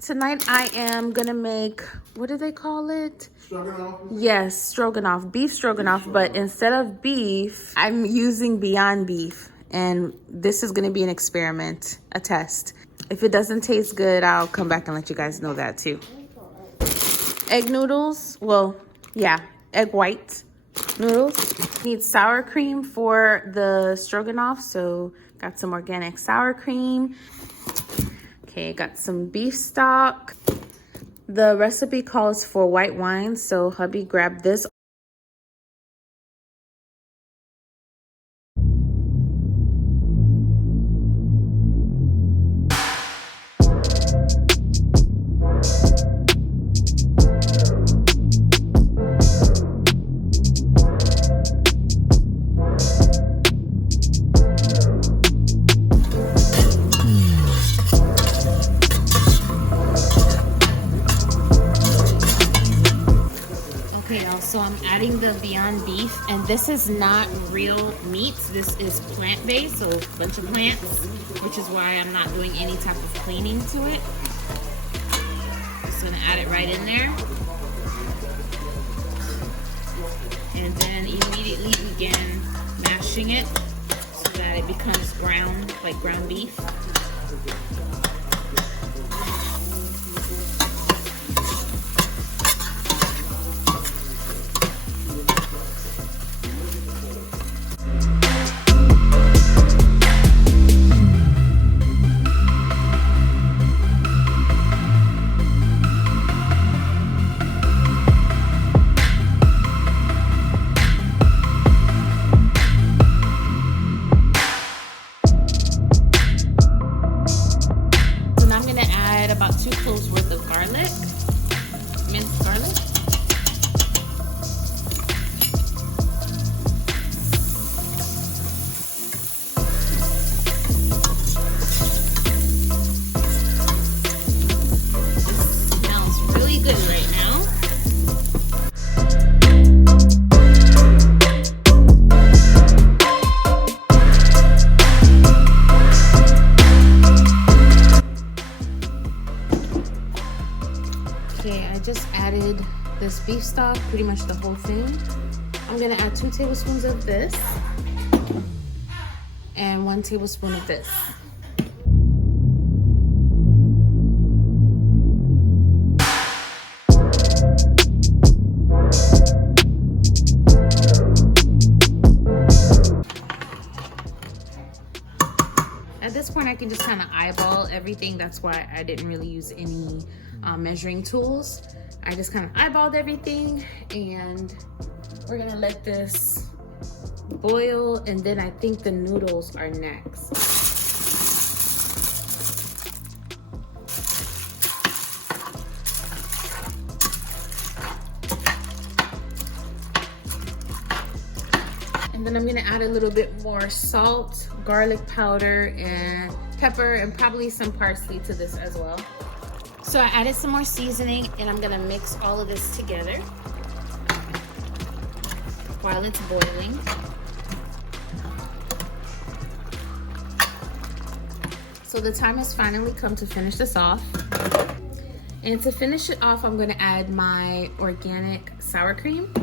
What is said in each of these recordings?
Tonight I am gonna make, what do they call it? Stroganoff? Yes, stroganoff, beef stroganoff, but instead of beef, I'm using Beyond Beef. And this is gonna be an experiment, a test. If it doesn't taste good, I'll come back and let you guys know that too. Egg noodles, well, yeah, egg white noodles. Need sour cream for the stroganoff, so got some organic sour cream. Okay, got some beef stock. The recipe calls for white wine, so hubby grabbed this. So I'm adding the Beyond Beef, and this is not real meat. This is plant-based, so a bunch of plants, which is why I'm not doing any type of cleaning to it. Just gonna add it right in there. And then immediately begin mashing it so that it becomes ground, like ground beef. About 2 cloves worth of garlic, minced garlic. This smells really good right now. Okay, I just added this beef stock, pretty much the whole thing. I'm gonna add 2 tablespoons of this and 1 tablespoon of this. At this point, I can just kind of eyeball everything. That's why I didn't really use any measuring tools. I just kind of eyeballed everything, and we're gonna let this boil, and then I think the noodles are next. And then I'm gonna add a little bit more salt, garlic powder, and pepper, and probably some parsley to this as well. So I added some more seasoning, and I'm gonna mix all of this together while it's boiling. So the time has finally come to finish this off. And to finish it off, I'm gonna add my organic sour cream.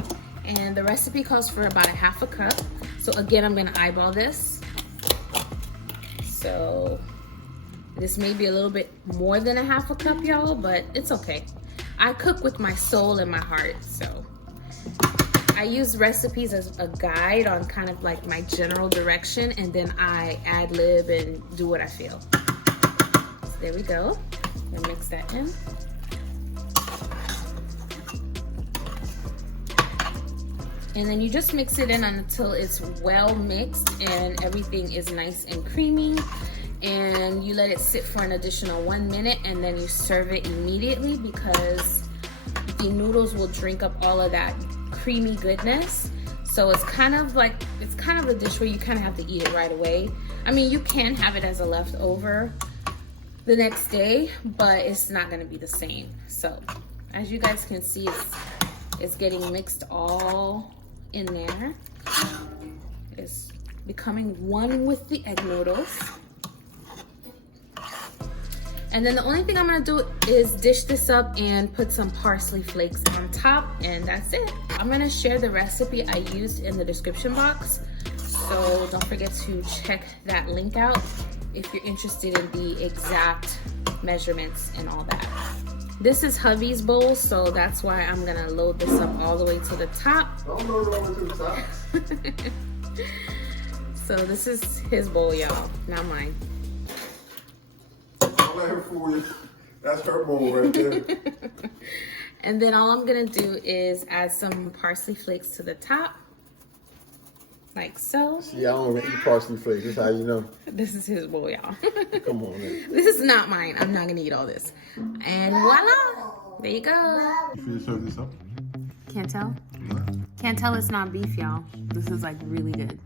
And the recipe calls for about 1/2 cup. So again, I'm gonna eyeball this. So this may be a little bit more than 1/2 cup, y'all, but it's okay. I cook with my soul and my heart, so. I use recipes as a guide on kind of like my general direction, and then I ad-lib and do what I feel. So there we go. And mix that in. And then you just mix it in until it's well mixed and everything is nice and creamy. And you let it sit for an additional 1 minute, and then you serve it immediately because the noodles will drink up all of that creamy goodness. So it's kind of a dish where you kind of have to eat it right away. I mean, you can have it as a leftover the next day, but it's not gonna be the same. So as you guys can see, it's getting mixed all in there. It's becoming one with the egg noodles. And then the only thing I'm gonna do is dish this up and put some parsley flakes on top, and that's it. I'm gonna share the recipe I used in the description box, so don't forget to check that link out if you're interested in the exact measurements and all that. This is hubby's bowl, so that's why I'm gonna load this up all the way to the top. Don't load it all the way to the top. So this is his bowl, y'all, not mine. Don't let her fool you. That's her bowl right there. And then all I'm gonna do is add some parsley flakes to the top, like so. See, I don't even eat parsley flakes. That's how you know. This is his bowl, y'all. Come on, man. This is not mine. I'm not gonna eat all this. And voila! There you go. You finna serve this up? Can't tell? Can't tell it's not beef, y'all. This is like really good.